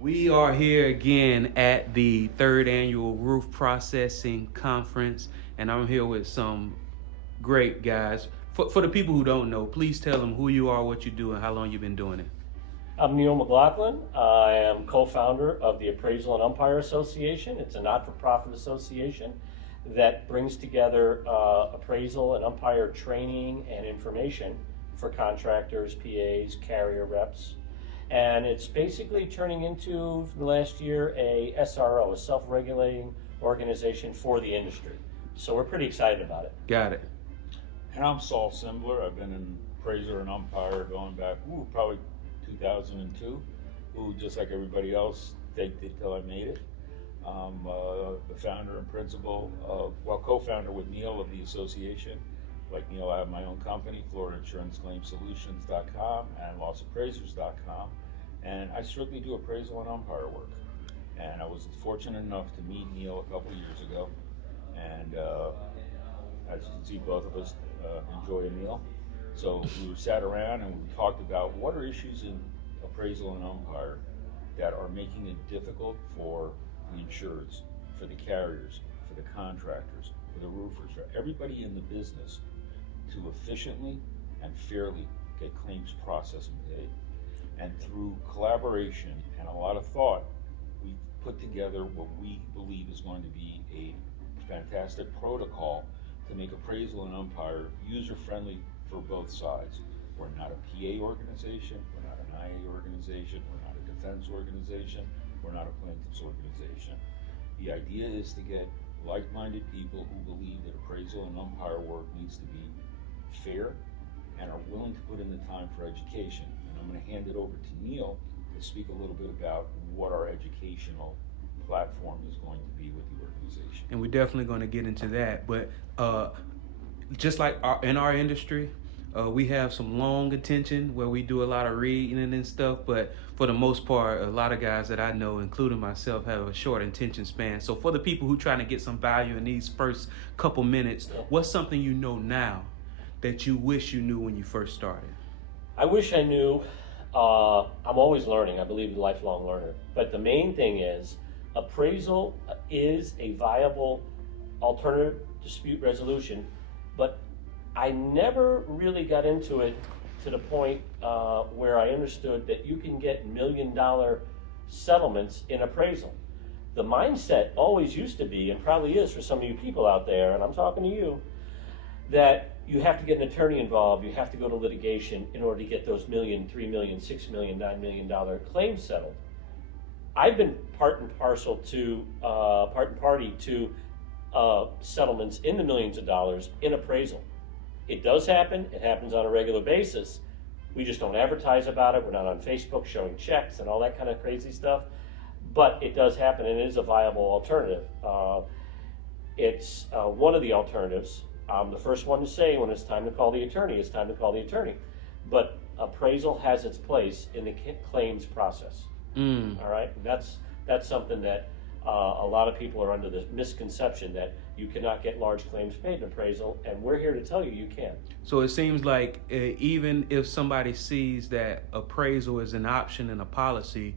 We are here again at the third annual Roof Processing Conference, and I'm here with some great guys. For the people who don't know, please tell them who you are, what you do, and how long you've been doing it. I'm Neal Mcloughlin. I am co-founder of the Appraisal and Umpire Association. It's a not-for-profit association that brings together appraisal and umpire training and information for contractors, PAs, carrier reps. And it's basically turning into, for the last year, a SRO, a self-regulating organization for the industry. So we're pretty excited about it. Got it. And I'm Saul Cimbler. I've been an appraiser and umpire going back, probably 2002. Just like everybody else, faked it till I made it. I'm the founder and principal co-founder with Neal of the association. Like Neal, I have my own company, FloridaInsuranceClaimSolutions.com and LossAppraisers.com. And I strictly do appraisal and umpire work. And I was fortunate enough to meet Neal a couple years ago. And as you can see, both of us enjoy a meal. So we sat around and we talked about what are issues in appraisal and umpire that are making it difficult for the insureds, for the carriers, for the contractors, for the roofers, for everybody in the business to efficiently and fairly get claims processed and paid. And through collaboration and a lot of thought, we put together what we believe is going to be a fantastic protocol to make appraisal and umpire user-friendly for both sides. We're not a PA organization, we're not an IA organization, we're not a defense organization, we're not a plaintiff's organization. The idea is to get like-minded people who believe that appraisal and umpire work needs to be fair and are willing to put in the time for education. And I'm going to hand it over to Neal to speak a little bit about what our educational platform is going to be with the organization. And we're definitely going to get into that. But just like in our industry, we have some long attention where we do a lot of reading and stuff, but for the most part, a lot of guys that I know, including myself, have a short attention span. So for the people who trying to get some value in these first couple minutes, what's something you know now that you wish you knew when you first started? I wish I knew. I'm always learning. I believe in a lifelong learner. But the main thing is appraisal is a viable alternative dispute resolution, but I never really got into it to the point where I understood that you can get $1 million settlements in appraisal. The mindset always used to be, and probably is for some of you people out there, and I'm talking to you, that you have to get an attorney involved, you have to go to litigation in order to get those $1 million, $3 million, $6 million, $9 million claims settled. I've been part and party to settlements in the millions of dollars in appraisal. It does happen. It happens on a regular basis. We just don't advertise about it. We're not on Facebook showing checks and all that kind of crazy stuff. But it does happen, and it is a viable alternative. It's one of the alternatives. I'm the first one to say when it's time to call the attorney, it's time to call the attorney. But appraisal has its place in the claims process. All right? And that's something that a lot of people are under the misconception that you cannot get large claims paid in appraisal, and we're here to tell you can. So it seems like even if somebody sees that appraisal is an option in a policy,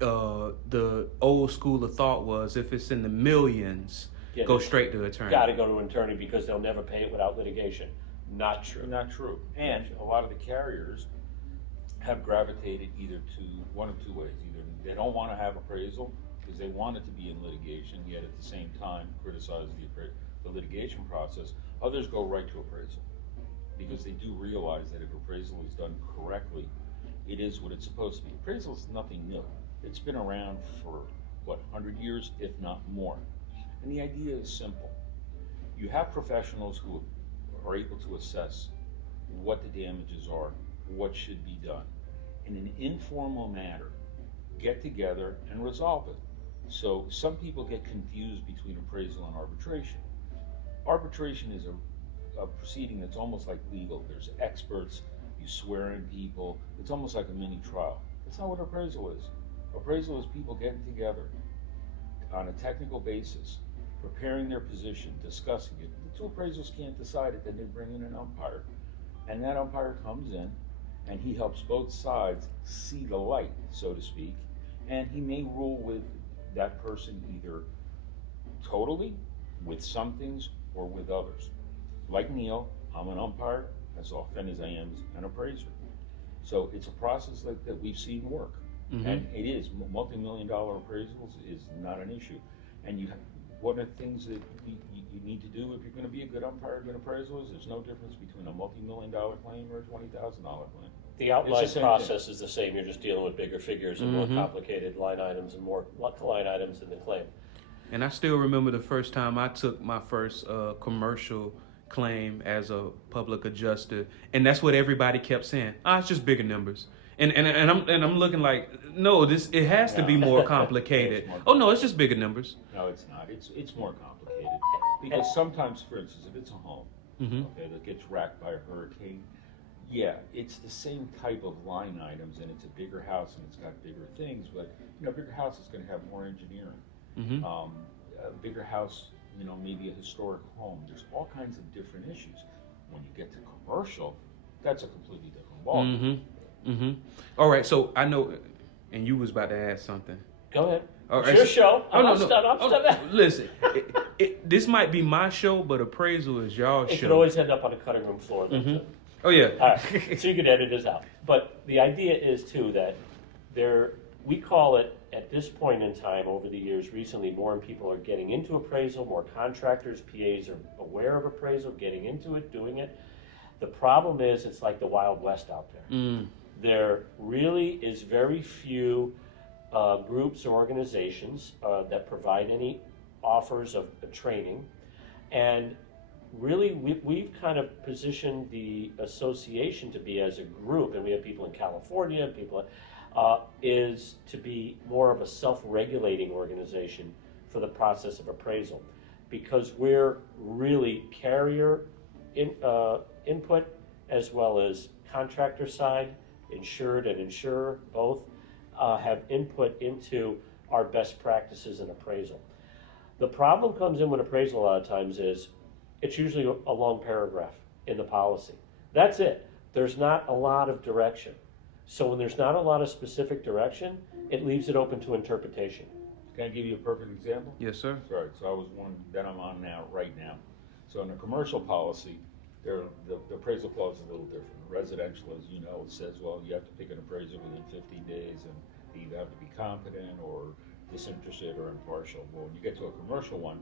the old school of thought was if it's in the millions, go straight to attorney. Got to go to an attorney because they'll never pay it without litigation. Not true. Not true. And a lot of the carriers have gravitated either to one of two ways. Either they don't want to have appraisal because they want it to be in litigation, yet at the same time criticize the litigation process. Others go right to appraisal because they do realize that if appraisal is done correctly, it is what it's supposed to be. Appraisal is nothing new. It's been around for, 100 years, if not more. And the idea is simple. You have professionals who are able to assess what the damages are, what should be done. In an informal manner, get together and resolve it. So some people get confused between appraisal and arbitration. Arbitration is a proceeding that's almost like legal. There's experts, you swear in people, it's almost like a mini trial. That's not what appraisal is. Appraisal is people getting together on a technical basis, preparing their position, discussing it. The two appraisals can't decide it, then they bring in an umpire. And that umpire comes in and he helps both sides see the light, so to speak, And he may rule with that person either totally, with some things, or with others. Like Neal, I'm an umpire as often as I am an appraiser. So it's a process that we've seen work. Mm-hmm. And it is, multi-million-dollar appraisals is not an issue. And one of the things that you need to do if you're going to be a good umpire, a good appraiser, is there's no difference between a multi-million-dollar claim or a $20,000 claim. The outline It's the same process is the same. You're just dealing with bigger figures and Mm-hmm. more complicated line items and more line items in the claim. And I still remember the first time I took my first commercial claim as a public adjuster, and that's what everybody kept saying. It's just bigger numbers. And I'm looking like, no, it has to be more complicated. Oh no, it's just bigger numbers. No, it's not. It's more complicated. Because sometimes, for instance, if it's a home, Mm-hmm. okay, that gets racked by a hurricane, yeah, it's the same type of line items, and it's a bigger house and it's got bigger things, but a bigger house is going to have more engineering. Mm-hmm. A bigger house, maybe a historic home. There's all kinds of different issues. When you get to commercial, that's a completely different ballgame. Mm-hmm. Mm-hmm. All right, so I know, and you was about to add something. Go ahead. All It's right, your so- show. Oh, no, I'm no. stunned. Listen, this might be my show, but appraisal is y'all's It show. could always end up on a cutting room floor. Though, Mhm. too. Oh yeah. All right, so you can edit this out. But the idea is too that we call it at this point in time over the years recently, more people are getting into appraisal, more contractors, PAs are aware of appraisal, getting into it, doing it. The problem is it's like the Wild West out there. Mm. There really is very few groups or organizations that provide any offers of training. And really, we've kind of positioned the association to be as a group, and we have people in California, people is to be more of a self-regulating organization for the process of appraisal, because we're really carrier input as well as contractor side, insured and insurer both have input into our best practices in appraisal. The problem comes in with appraisal a lot of times is it's usually a long paragraph in the policy. That's it. There's not a lot of direction. So when there's not a lot of specific direction, it leaves it open to interpretation. Can I give you a perfect example? Yes, sir. Right, so I was one that I'm on right now. So in a commercial policy, the appraisal clause is a little different. Residential, as you know, it says, well, you have to pick an appraiser within 15 days and they either have to be competent or disinterested or impartial. Well, when you get to a commercial one,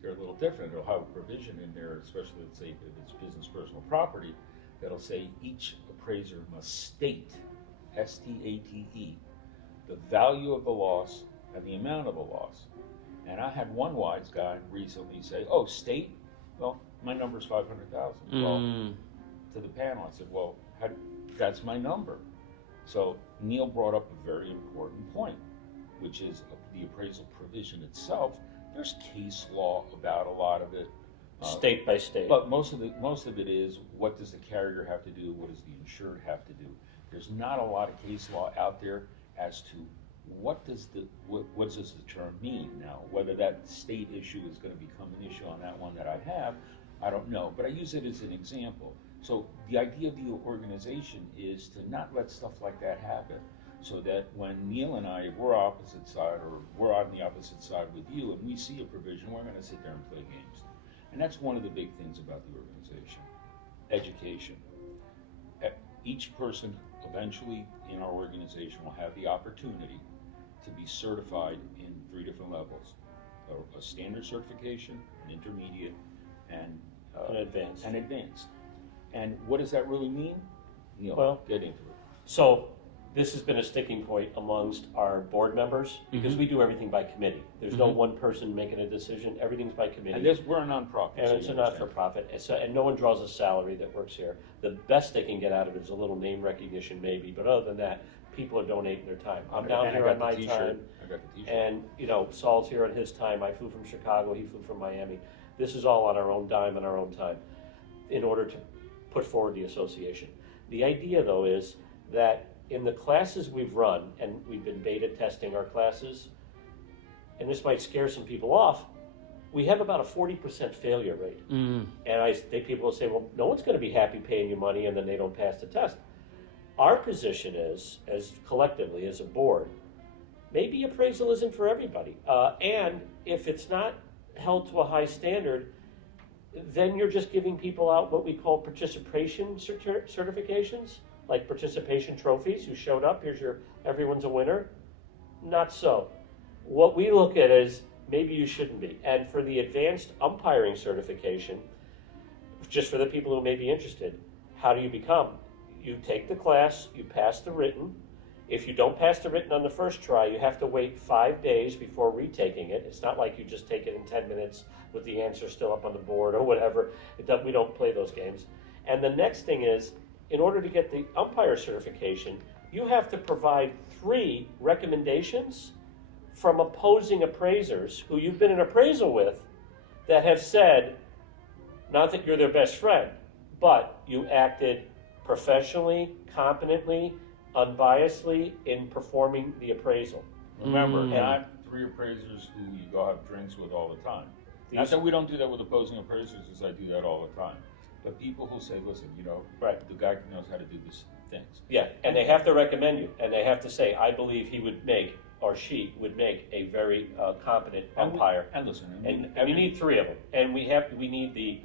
they're a little different. It'll have a provision in there, especially let's say if it's business personal property, that'll say each appraiser must state, S-T-A-T-E, the value of the loss and the amount of the loss. And I had one wise guy recently say, oh, state? Well, my number's 500,000. Well, to the panel, I said, well, that's my number. So Neal brought up a very important point, which is the appraisal provision itself. There's case law about a lot of it. State by state. But most of it is, what does the carrier have to do? What does the insured have to do? There's not a lot of case law out there as to what does the term mean. Now, whether that state issue is going to become an issue on that one that I have, I don't know. But I use it as an example. So the idea of the organization is to not let stuff like that happen, so that when Neal and I, we're opposite side, or we're on the opposite side with you, and we see a provision, we're going to sit there and play games. And that's one of the big things about the organization. Education. Each person eventually in our organization will have the opportunity to be certified in 3 different levels. A standard certification, an intermediate, and advanced. And what does that really mean? Neal, Well, get into it. So this has been a sticking point amongst our board members because we do everything by committee. There's no one person making a decision. Everything's by committee. And we're a nonprofit. And so it's you a understand. not-for-profit, and no one draws a salary that works here. The best they can get out of it is a little name recognition maybe, but other than that, people are donating their time. I'm down And I here got on my the t-shirt. time, I got the t-shirt. and Saul's here on his time. I flew from Chicago, he flew from Miami. This is all on our own dime and our own time in order to put forward the association. The idea, though, is that in the classes we've run, and we've been beta testing our classes, and this might scare some people off, we have about a 40% failure rate. And people will say, well, no one's going to be happy paying you money and then they don't pass the test. Our position is, as collectively as a board, maybe appraisal isn't for everybody. And if it's not held to a high standard, then you're just giving people out what we call participation certifications, like participation trophies. You showed up, everyone's a winner. Not so. What we look at is maybe you shouldn't be. And for the advanced umpiring certification, just for the people who may be interested, how do you become? You take the class, you pass the written. If you don't pass the written on the first try, you have to wait 5 days before retaking it. It's not like you just take it in 10 minutes with the answer still up on the board or whatever. We don't play those games. And the next thing is, in order to get the umpire certification, you have to provide 3 recommendations from opposing appraisers who you've been in appraisal with that have said, not that you're their best friend, but you acted professionally, competently, unbiasedly in performing the appraisal. Remember, not 3 appraisers who you go have drinks with all the time. Not that we don't do that with opposing appraisers, as I do that all the time. But people who say, listen, right, the guy knows how to do these things. Yeah, and they have to recommend you, and they have to say, I believe he would make, or she would make, a very competent umpire. And listen, and we need 3 of them, and we need the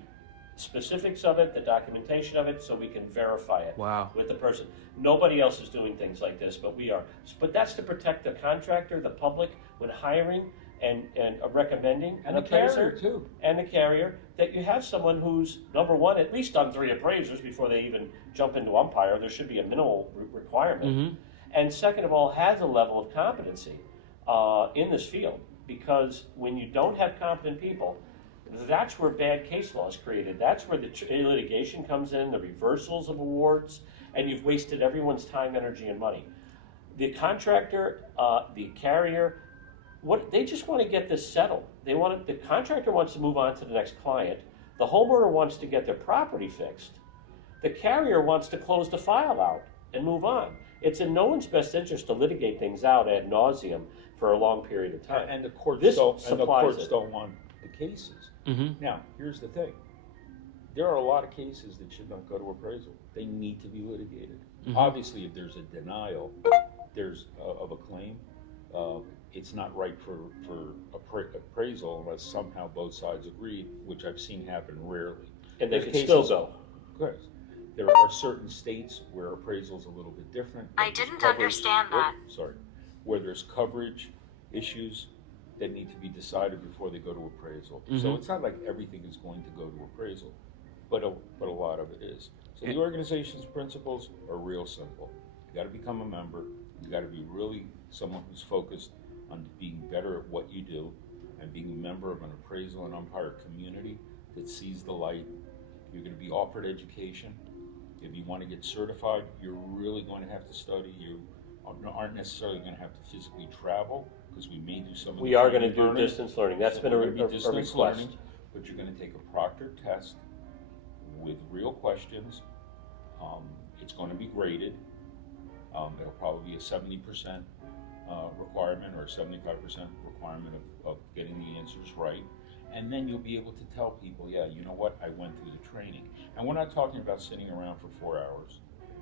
specifics of it, the documentation of it, so we can verify it with the person. Nobody else is doing things like this, but we are. But that's to protect the contractor, the public, when hiring and recommending and an the appraiser carrier too, and the carrier, that you have someone who's, number one, at least done 3 appraisers before they even jump into umpire. There should be a minimal requirement. And second of all, has a level of competency in this field, because when you don't have competent people, that's where bad case law is created. That's where the litigation comes in, the reversals of awards, and you've wasted everyone's time, energy, and money. The contractor, the carrier, they just want to get this settled. The contractor wants to move on to the next client. The homeowner wants to get their property fixed. The carrier wants to close the file out and move on. It's in no one's best interest to litigate things out ad nauseum for a long period of time. And the courts don't want the cases. Now, here's the thing. There are a lot of cases that should not go to appraisal. They need to be litigated. Obviously, if there's a denial of a claim, it's not right for appraisal unless somehow both sides agree, which I've seen happen rarely. And they can still go. Good. There are certain states where appraisal is a little bit different. I didn't understand that. Where there's coverage issues that need to be decided before they go to appraisal. So it's not like everything is going to go to appraisal, but a lot of it is. So the organization's principles are real simple. You got to become a member. You got to be really someone who's focused on being better at what you do and being a member of an appraisal and umpire community that sees the light. You're going to be offered education. If you want to get certified, you're really going to have to study. You aren't necessarily going to have to physically travel, because we may do some of the We are going to training do distance learning. That's been a request. Learning, but you're going to take a proctored test with real questions. It's going to be graded. It'll probably be a 70% requirement or a 75% requirement of getting the answers right. And then you'll be able to tell people, yeah, you know what, I went through the training. And we're not talking about sitting around for 4 hours.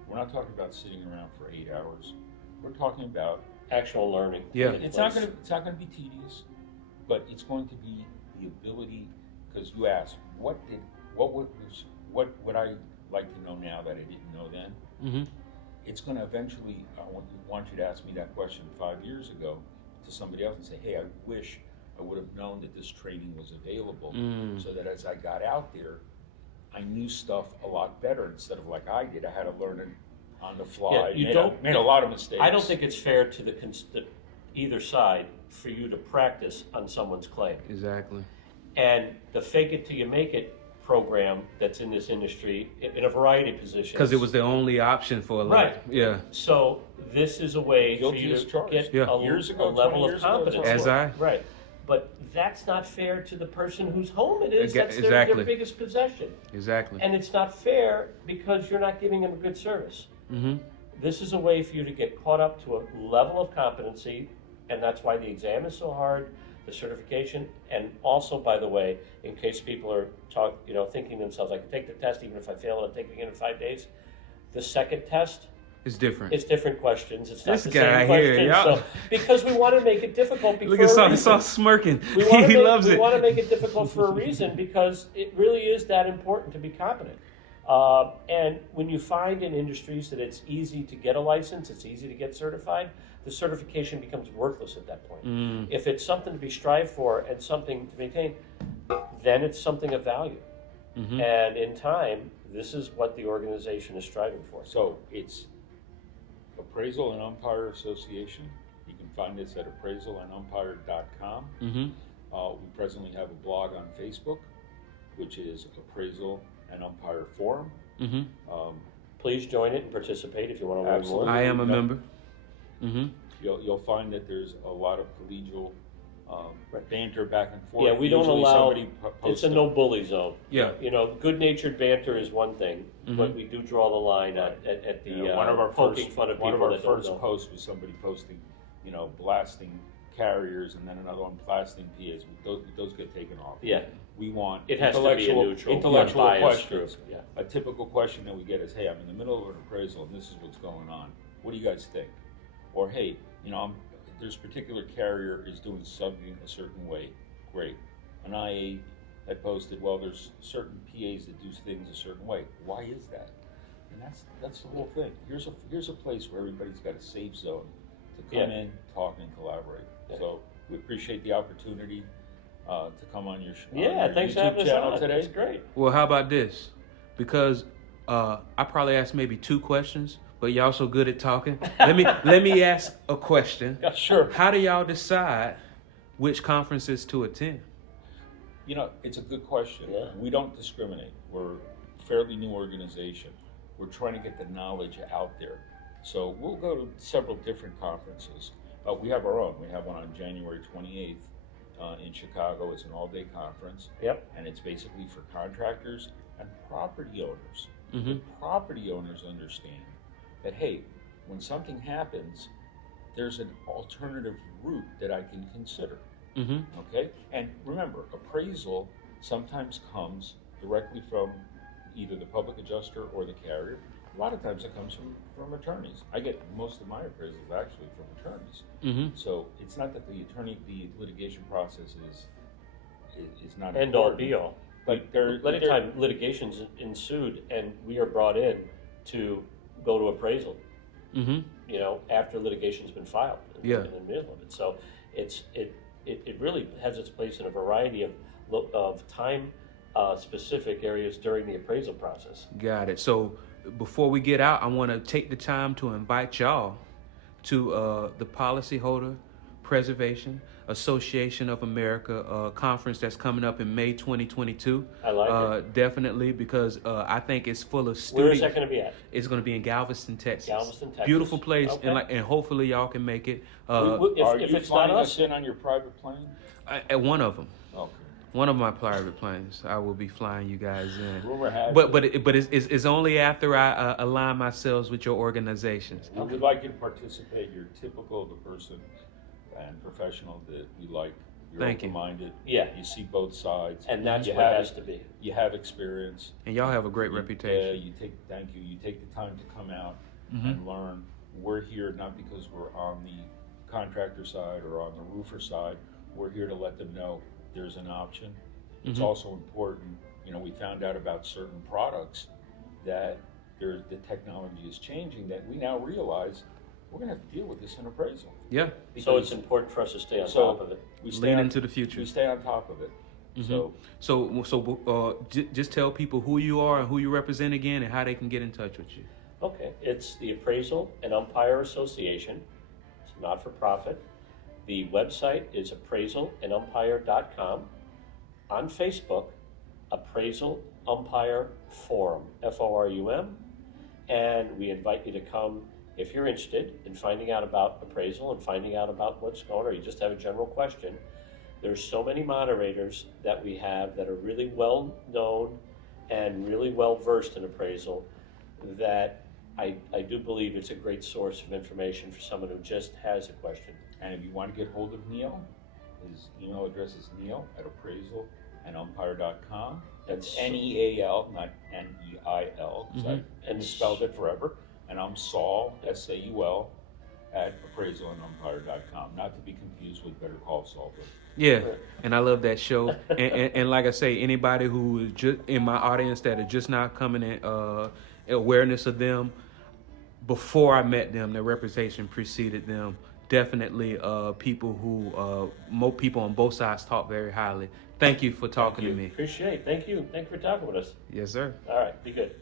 We're not talking about sitting around for 8 hours. We're talking about actual learning. Yeah. It's not going to be tedious, but it's going to be the ability, because you asked, what would I like to know now that I didn't know then? It's going to eventually, I want you to ask me that question 5 years ago to somebody else and say, hey, I wish I would have known that this training was available, so that as I got out there, I knew stuff a lot better instead of like I did. I had to learn it on the fly. Made a lot of mistakes. I don't think it's fair to either side for you to practice on someone's claim. Exactly. And the fake it till you make it program that's in this industry in a variety of positions. Because it was the only option for a lot. Right. Yeah. So this is a way for Guilty you as to charged. get Yeah. a level of competence. As I. Right. But that's not fair to the person whose home it is. That's Exactly. their biggest possession. Exactly. And it's not fair because you're not giving them a good service. This is a way for you to get caught up to a level of competency, and that's why the exam is so hard, the certification, and also, by the way, in case people are thinking to themselves, I can take the test even if I fail, and I'll take it again in 5 days. The second test It's different. It's different questions. It's not This the guy same here, questions. y'all. So, because we want to make it difficult Look at Saul smirking. He loves it. We want to make it difficult for a reason, because it really is that important to be competent. And when you find in industries that it's easy to get a license, it's easy to get certified, the certification becomes worthless at that point. If it's something to be strived for and something to maintain, then it's something of value. And in time, this is what the organization is striving for. So it's Appraisal and Umpire Association. You can find us at appraisalandumpire.com. We presently have a blog on Facebook, which is Appraisal and Umpire Forum. Please join it and participate if you want to learn more. I am a member. You'll find that there's a lot of collegial banter back and forth. Yeah, we don't Usually allow. somebody It's a no bully zone. Yeah. You know, good-natured banter is one thing, but we do draw the line at the one of our poking first fun of one people of our that don't first know. posts was somebody posting, blasting carriers, and then another one blasting PAs. Those get taken off. Yeah. We want It has to be a intellectual neutral, intellectual unbiased questions. group. Yeah. A typical question that we get is, "Hey, I'm in the middle of an appraisal, and this is what's going on. What do you guys think?" Or, "Hey, there's particular carrier is doing something a certain way. Great." An IA had posted, "Well, there's certain PAs that do things a certain way. Why is that?" And that's the whole thing. Here's a place where everybody's got a safe zone to come in, talk, and collaborate. Yeah. So we appreciate the opportunity to come on your Thanks for having YouTube us channel on. today. That's great. Well, how about this? Because I probably asked maybe 2 questions, but y'all so good at talking. Let me ask a question. Sure. How do y'all decide which conferences to attend? It's a good question. Yeah. We don't discriminate. We're a fairly new organization. We're trying to get the knowledge out there. So we'll go to several different conferences. We have our own. We have one on January 28th in Chicago. It's an all-day conference. Yep. And it's basically for contractors and property owners. Mm-hmm. The property owners understand that, hey, when something happens, there's an alternative route that I can consider. Mm-hmm. Okay? And remember, appraisal sometimes comes directly from either the public adjuster or the carrier. A lot of times it comes from attorneys. I get most of my appraisals actually from attorneys. Mm-hmm. So it's not that the litigation process is not End all important, be all. but Anytime litigation's ensued and we are brought in to go to appraisal, Mm-hmm. after litigation's been filed in Yeah. the middle of it. So it really has its place in a variety of time specific areas during the appraisal process. Got it. So before we get out, I want to take the time to invite y'all to the Policyholder Preservation Association of America conference that's coming up in May 2022. I like it. Definitely, because I think it's full of Where is students. that going to be at? It's going to be in Galveston, Texas. Galveston, Texas. Beautiful place, Okay. and hopefully y'all can make it. Are If you it's not flying us, us in on your private plane? At one of them. Okay. One of my private planes, I will be flying you guys in. Rumor has But it. it's only after I align myself with your organizations. We would like you to participate. You're typical of the person and professional that we like. You're Thank you. open-minded. Yeah. You see both sides. and that's you what it have has to be. You have experience. And y'all have a great Yeah, reputation. you take the time to come out Mm-hmm. and learn. We're here not because we're on the contractor side or on the roofer side. We're here to let them know there's an option. It's Mhm. also important, we found out about certain products that the technology is changing, that we now realize we're going to have to deal with this in appraisal. Yeah. So it's important for us to stay on So- top of it. We stay Lean on, into the future. We stay on top of it. Mhm. So So just tell people who you are and who you represent again, and how they can get in touch with you. Okay, it's the Appraisal and Umpire Association. It's not for profit. The website is appraisalandumpire.com. On Facebook, Appraisal Umpire Forum, Forum. And we invite you to come if you're interested in finding out about appraisal and finding out about what's going on, or you just have a general question. There's so many moderators that we have that are really well known and really well versed in appraisal that I do believe it's a great source of information for someone who just has a question. And if you want to get hold of Neal, his email address is neal@appraisalandumpire.com. That's Neal, not Neil, because I And misspelled it forever. And I'm Saul, S-A-U-L, at appraisalandumpire.com. Not to be confused with Better Call Saul. But Yeah, and I love that show. And like I say, anybody who is just in my audience that are just not coming in awareness of them, before I met them, their reputation preceded them. Definitely people who, most people on both sides talk very highly. Thank you for talking to me. Appreciate it. Thank you. Thank you for talking with us. Yes, sir. All right. Be good.